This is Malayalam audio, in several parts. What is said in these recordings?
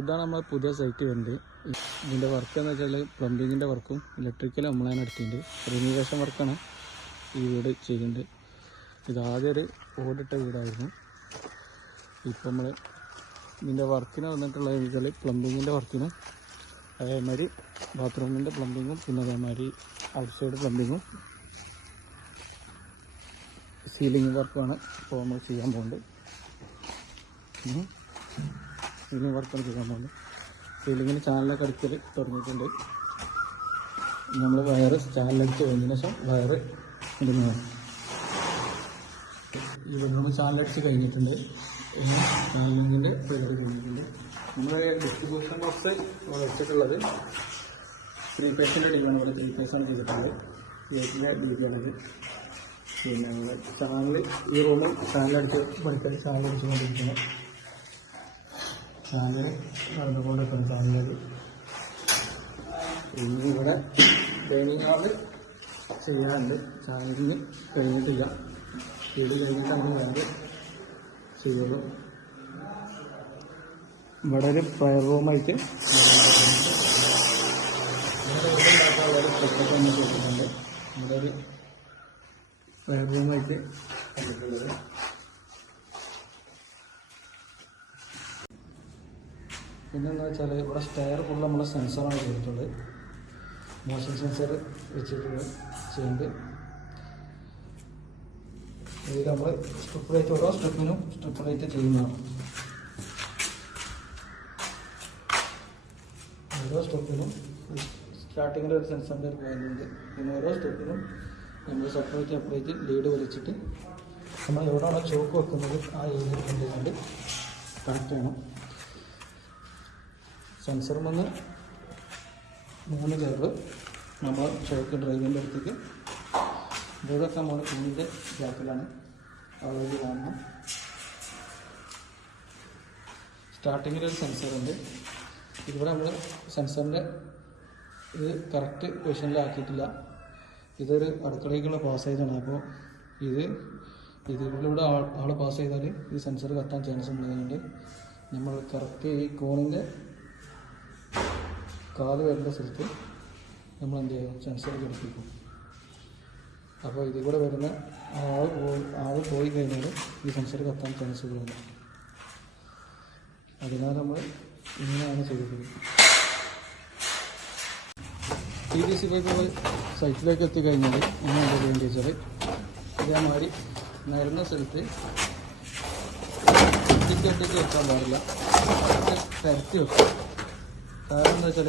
ഇതാണ് നമ്മൾ പുതിയ സൈറ്റ് വരുന്നത്. ഇതിൻ്റെ വർക്ക് എന്ന് വെച്ചാൽ പ്ലംബിങ്ങിൻ്റെ വർക്കും ഇലക്ട്രിക്കലും നമ്മളാണ് എടുത്തിട്ടുണ്ട്. റിനോവേഷൻ വർക്കാണ് ഈ വീട് ചെയ്യുന്നത്. ഇതാദ്യം ഒരു ഓടിട്ട വീടായിരുന്നു. ഇപ്പം നമ്മൾ ഇതിൻ്റെ വർക്കിന് വന്നിട്ടുള്ളത് വെച്ചാൽ പ്ലംബിങ്ങിൻ്റെ വർക്കിനും അതേമാതിരി ബാത്റൂമിൻ്റെ പ്ലംബിങ്ങും പിന്നെ അതേമാതിരി ഔട്ട് സൈഡ് പ്ലംബിങ്ങും സീലിംഗ് വർക്കുമാണ് ഇപ്പോൾ നമ്മൾ ചെയ്യാൻ പോകുന്നത്. സീലിംഗ് വർക്കാണ് ചെയ്യാൻ പോകുന്നത്. സീലിങ്ങിന് ചാനലൊക്കെ അടിക്കൽ തുടങ്ങിയിട്ടുണ്ട്. നമ്മൾ വയറ് ചാനലടിച്ച് കഴിഞ്ഞതിന് ശേഷം വയറ് ഇടുന്നതാണ്. ഈ ബെഡ്റൂം ചാനലടിച്ച് കഴിഞ്ഞിട്ടുണ്ട്. ചാനലിങ്ങിൻ്റെ പരിപാടി കഴിഞ്ഞിട്ടുണ്ട്. നമ്മുടെ ഡിസ്ട്രിബ്യൂഷൻ ബോക്സ് നമ്മൾ വെച്ചിട്ടുള്ളത് 3 ഫേസിൻ്റെ ഡിഗ്രിയാണ്. ഇവിടെ 3 ഫേസാണ് ചെയ്തിട്ടുള്ളത്. 8ൻ്റെ ഡിഗ്രിയാണിത്. പിന്നെ നമ്മൾ ചാനൽ ഈ റൂമിൽ ചാനലടിച്ച് പഠിക്കാൻ ചാനലടിച്ചുകൊണ്ടിരിക്കുന്നത്. ചാനൽ നടന്നുകൊണ്ടിരിക്കുന്ന ചാനൽ ഇനി ഇവിടെ ഡൈനിങ് ഹാള് ചെയ്യാറുണ്ട്. ചാനലിന് കഴിഞ്ഞിട്ടില്ല. വീട് കഴിഞ്ഞിട്ടാണ് വേറെ ചെയ്യുള്ളൂ. ഇവിടെ ഒരു പ്രയർ റൂമായിട്ട് ഉണ്ടാക്കാനുള്ളൊരു സെറ്റപ്പ് നമ്മൾ ചെയ്തിട്ടുണ്ട്. ഇവിടെ ഒരു പ്രയർ റൂമായിട്ട് കണ്ടിട്ടുള്ളത്. പിന്നെന്താ വെച്ചാൽ ഇവിടെ സ്റ്റെയർ ഫുൾ നമ്മൾ സെൻസറാണ് ചെയ്തിട്ടുള്ളത്. മോഷൻ സെൻസർ വെച്ചിട്ടുള്ളത് ചെയ്യുന്നത്. ഇതിൽ നമ്മൾ സ്ട്രിപ്പ് ലൈറ്റ് ഓരോ സ്റ്റെപ്പിനും സ്ട്രിപ്പ് ലൈറ്റ് ചെയ്യുന്നതാണ്. ഓരോ സ്റ്റെപ്പിനും സ്റ്റാർട്ടിങ്ങിൽ ഒരു സെൻസറിൻ്റെ ഒരു പോയിൻ്റുണ്ട്. പിന്നെ ഓരോ സ്റ്റെപ്പിനും നമ്മൾ സെപ്പറേറ്റ് ലീഡ് വലിച്ചിട്ട് നമ്മൾ എവിടെയാണോ ചോക്ക് വെക്കുന്നത് ആ ഏരിയയിൽ കൊണ്ടുകൊണ്ട് കണക്ട് ചെയ്യണം. സെൻസർ വന്ന് 3 കയറ് നമ്മൾ ചോക്ക് ഡ്രൈവിൻ്റെ അടുത്തേക്ക് ഇതൊക്കെ നമ്മൾ കുഞ്ഞിൻ്റെ ഗ്യാപ്പിലാണ് അവൈലബിൾ കാണണം. സ്റ്റാർട്ടിങ്ങിലൊരു സെൻസറുണ്ട്. ഇവിടെ നമ്മൾ സെൻസറിൻ്റെ ഇത് കറക്റ്റ് പൊസിഷനിലാക്കിയിട്ടില്ല. ഇതൊരു അടുക്കളയ്ക്കുള്ള പാസേജാണ്. അപ്പോൾ ഇതിലൂടെ ആൾ പാസ് ചെയ്താൽ ഈ സെൻസർ കത്താൻ ചാൻസ് ഉള്ളതുകൊണ്ട് നമ്മൾ കറക്റ്റ് ഈ കോണിൻ്റെ കാല് വരേണ്ട സ്ഥലത്ത് നമ്മൾ എന്ത് ചെയ്യും, സെൻസർ ഘടിപ്പിക്കും. അപ്പോൾ ഇതിൽ കൂടെ വരുന്ന ആൾ പോയി കഴിഞ്ഞാൽ ഈ സെൻസർ കത്താൻ ചാൻസ് ഉള്ളതാണ്. അതിനാൽ നമ്മൾ ഇങ്ങനെയാണ് ചെയ്തത്. PVC പൈപ്പുകൾ സൈറ്റിലേക്ക് എത്തിക്കഴിഞ്ഞാൽ ഇങ്ങനെ ചെയ്യേണ്ടി വെച്ചാൽ ഇതേമാതിരി നിരന്ന സ്ഥലത്ത് ഒട്ടിക്ക് വെക്കാൻ പാടില്ല. തരത്തി വെക്കും. കാരണം എന്താ വെച്ചാൽ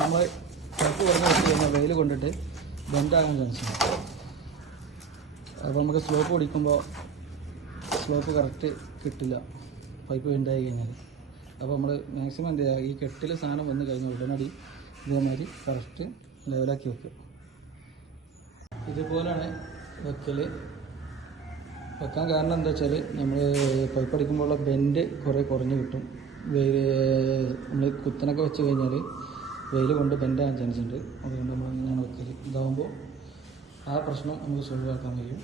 നമ്മൾ പൈപ്പ് കുറഞ്ഞ് വെച്ച് കഴിഞ്ഞാൽ വെയിൽ കൊണ്ടിട്ട് ബെൻഡാകാൻ ചാൻസുണ്ട്. അപ്പോൾ നമുക്ക് സ്ലോപ്പ് ഓടിക്കുമ്പോൾ സ്ലോപ്പ് കറക്റ്റ് കിട്ടില്ല പൈപ്പ് ബെൻഡായി കഴിഞ്ഞാൽ. അപ്പോൾ നമ്മൾ മാക്സിമം എന്ത് ചെയ്യുക, ഈ കെട്ടിൽ സാധനം വന്ന് കഴിഞ്ഞാൽ ഉടനടി ഇതേമാതിരി കറക്റ്റ് ലെവലാക്കി വെക്കുക. ഇതുപോലെയാണ് വെക്കാൻ കാരണം എന്താ വെച്ചാൽ നമ്മൾ പൈപ്പ് അടിക്കുമ്പോഴുള്ള ബെൻഡ് കുറേ കുറഞ്ഞ് കിട്ടും. നമ്മൾ കുത്തനൊക്കെ വെച്ച് കഴിഞ്ഞാൽ വെയിൽ കൊണ്ട് ബെൻഡാകാൻ ചാൻസ് ഉണ്ട്. അതുകൊണ്ട് നമ്മൾ ഇങ്ങനെയാണ് വെക്കൽ. ഇതാകുമ്പോൾ ആ പ്രശ്നം നമുക്ക് സോൾവ് ആക്കാൻ കഴിയും.